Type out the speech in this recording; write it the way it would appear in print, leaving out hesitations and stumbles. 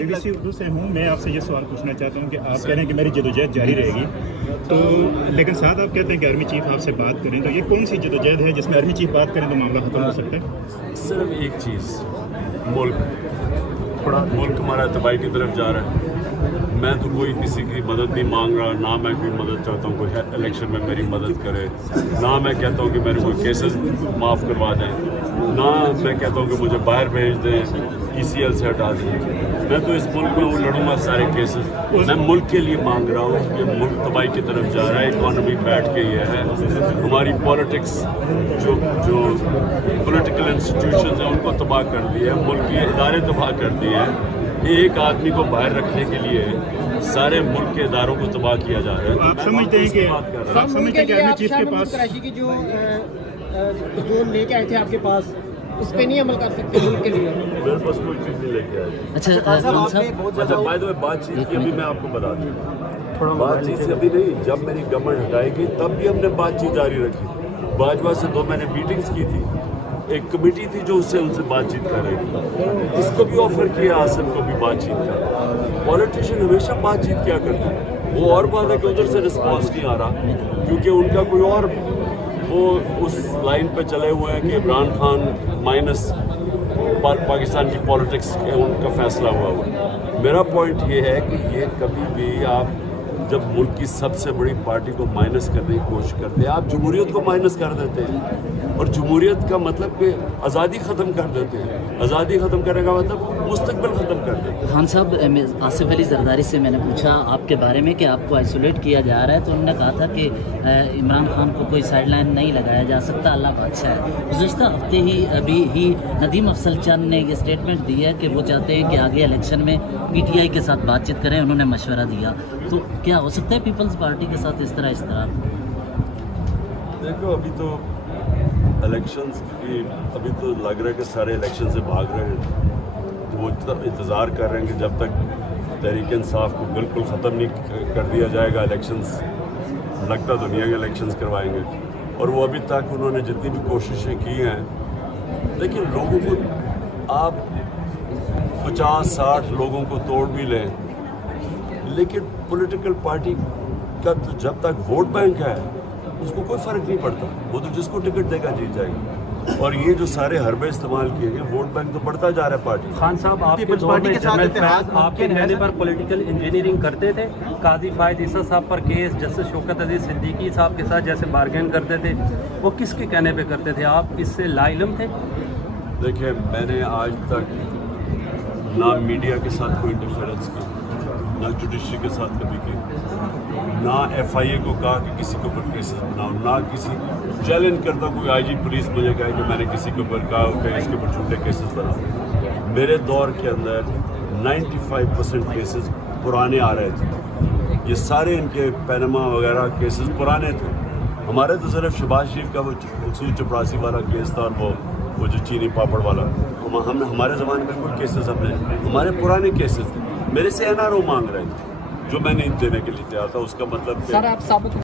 BBC Urdu سے ہوں. میں آپ سے یہ سوال پوچھنا چاہتا ہوں کہ آپ کہہ رہے ہیں کہ میری جدوجہد جاری رہے گی, تو لیکن ساتھ آپ کہتے ہیں کہ آرمی چیف آپ سے بات کریں, تو یہ کون سی جدوجہد ہے جس میں آرمی چیف بات کریں تو معاملہ ختم ہو سکتا ہے؟ صرف ایک چیز, ملک ہمارا تباہی کی طرف جا رہا ہے. میں تو کوئی کسی کی مدد نہیں مانگ رہا, نہ میں کوئی مدد چاہتا ہوں کوئی الیکشن میں میری مدد کرے, نہ میں کہتا ہوں کہ میرے کوئی کیسز معاف کروا دیں, نہ میں کہتا ہوں کہ مجھے باہر بھیج دیں, ECL سے ہٹا دیں. میں تو اس ملک میں وہ لڑوں گا سارے کیسز. میں ملک کے لیے مانگ رہا ہوں کہ ملک تباہی کی طرف جا رہا ہے, اکانومی بیٹھ کے یہ ہے, ہماری پالیٹکس جو پولیٹیکل انسٹیٹیوشنز ہیں ان کو تباہ کر دیا ہے, ملک کے ادارے تباہ کر دیے ہیں. ایک آدمی کو باہر رکھنے کے لیے سارے ملک کے اداروں کو تباہ کیا جا رہا ہے. آپ سمجھتے ہیں کہ آرمی چیف کے پاس کراچی کی جو لے کے آئے تھے آپ کے پاس, اس پہ نہیں عمل کر سکتے ملک کے لیے؟ میرے پاس کوئی چیز نہیں لے کے آئی. اچھا بائی دا وے بات چیت کی ابھی میں آپ کو بتا دوں, بات چیت سے ابھی نہیں, جب میری گورنمنٹ ہٹائے گی تب بھی ہم نے بات چیت جاری رکھی. باجوہ سے 2 میں نے میٹنگز کی تھی, ایک کمیٹی تھی جو ان سے بات چیت کر رہی تھی, اس کو بھی آفر کیا, آصف کو بھی بات چیت کر. پولیٹیشین ہمیشہ بات چیت کیا کرتے ہیں. وہ اور بات ہے کہ ادھر سے رسپانس نہیں آ رہا کیونکہ ان کا کوئی اور وہ اس لائن پہ چلے ہوئے ہیں کہ عمران خان مائنس پاکستان کی پالیٹکس ان کا فیصلہ ہوا ہے. میرا پوائنٹ یہ ہے کہ یہ کبھی بھی آپ جب ملک کی سب سے بڑی پارٹی کو مائنس کرنے کی کوشش کرتے ہیں, آپ جمہوریت کو مائنس کر دیتے ہیں, اور جمہوریت کا مطلب کہ آزادی ختم کر دیتے ہیں. آزادی ختم کرنے کا مطلب مستقبل ختم کر دیتے ہیں. خان صاحب, آصف علی زرداری سے میں نے پوچھا آپ کے بارے میں کہ آپ کو آئسولیٹ کیا جا رہا ہے, تو انہوں نے کہا تھا کہ عمران خان کو کوئی سائڈ لائن نہیں لگایا جا سکتا, اللہ بادشاہ ہے. گزشتہ ہفتے ابھی ہی ندیم افضل چند نے یہ اسٹیٹمنٹ دی ہے کہ وہ چاہتے ہیں کہ آگے الیکشن میں PTI کے ساتھ بات چیت کریں, انہوں نے مشورہ دیا. تو کیا ہو سکتا ہے پیپلز پارٹی کے ساتھ اس طرح دیکھو, ابھی تو الیکشنز کی ابھی تو لگ رہا ہے کہ سارے الیکشن سے بھاگ رہے ہیں, تو وہ انتظار کر رہے ہیں کہ جب تک تحریک انصاف کو بالکل ختم نہیں کر دیا جائے گا الیکشنز, لگتا تو نہیں ہے کہ الیکشنز کروائیں گے. اور وہ ابھی تک انہوں نے جتنی بھی کوششیں کی ہیں, لیکن لوگوں کو آپ 50-60 لوگوں کو توڑ بھی لیں, لیکن پولیٹیکل پارٹی کا تو جب تک ووٹ بینک ہے اس کو کوئی فرق نہیں پڑتا, وہ تو جس کو ٹکٹ دے گا جیت جائے گا. اور یہ جو سارے حربے استعمال کیے گئے, ووٹ بینک تو بڑھتا جا رہا ہے پارٹی. خان صاحب, آپ کے دور میں جنرل فیض آپ کے کہنے پر پولیٹیکل انجینئرنگ کرتے تھے, قاضی فائد عیسیٰ صاحب پر کیس جسٹس شوکت عزیز صدیقی صاحب کے ساتھ جیسے بارگین کرتے تھے, وہ کس کے کہنے پہ کرتے تھے, آپ اس سے لا علم تھے؟ دیکھیں, میں نے آج تک نہ میڈیا کے ساتھ کوئی انٹرفیئرنس کی, نہ جوڈیشری کے ساتھ کبھی کی, نہ FIA کو کہا کہ کسی کے اوپر کیسز بناؤ, نہ کسی چیلنج کرتا کوئی IG پولیس مجھے کہے کہ میں نے کسی کے اوپر کہا کہ اس کے اوپر جھوٹے کیسز بناؤ. میرے دور کے اندر 95% کیسز پرانے آ رہے تھے, یہ سارے ان کے پینما وغیرہ کیسز پرانے تھے. ہمارے تو صرف شہباز شریف کا وہ 184 والا کیس تھا, اور وہ جو چینی پاپڑ والا, ہم نے ہمارے زمانے میں کوئی کیسز ہمارے پرانے کیسز تھے. میرے سے NRO مانگ رہے تھے جو میں نہیں دینے کے لیے تیار تھا. اس کا مطلب سر آپ ثابت